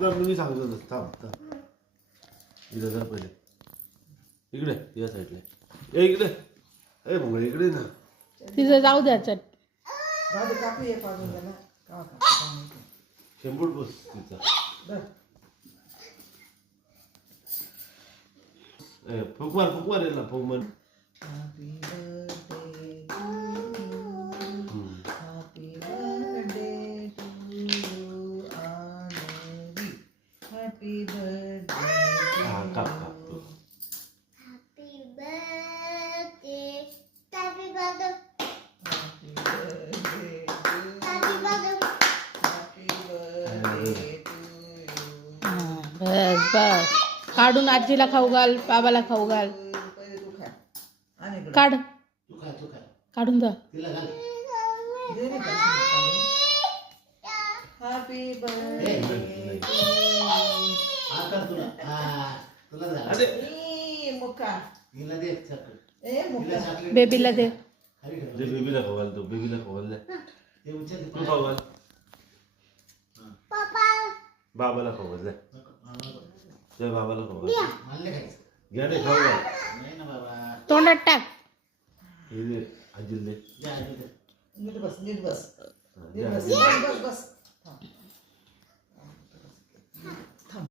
मी सांगतो थांब थांब इकडे जर पहिले इकडे या साईडला इकडे ए मग इकडे ना तिथं जाऊ द्या चट शेंबूड बस तिचा फुकवार आहे ना फुकमान बस बस काढून आजीला खाऊ घाल बाबाला खाऊ घाल काढ काढून जा हॅपी बर्थडे बेबीला दे बेबीला खाऊ घाल तो बेबीला खाऊ घाल तू खाऊ घाल बाबाला खाऊ घाल जय बाबाला खाऊ घाल घ्या रे खाऊ घाल तोंडात टाक हे दे आजीला दे नीट बस नीट बस नीट बस बस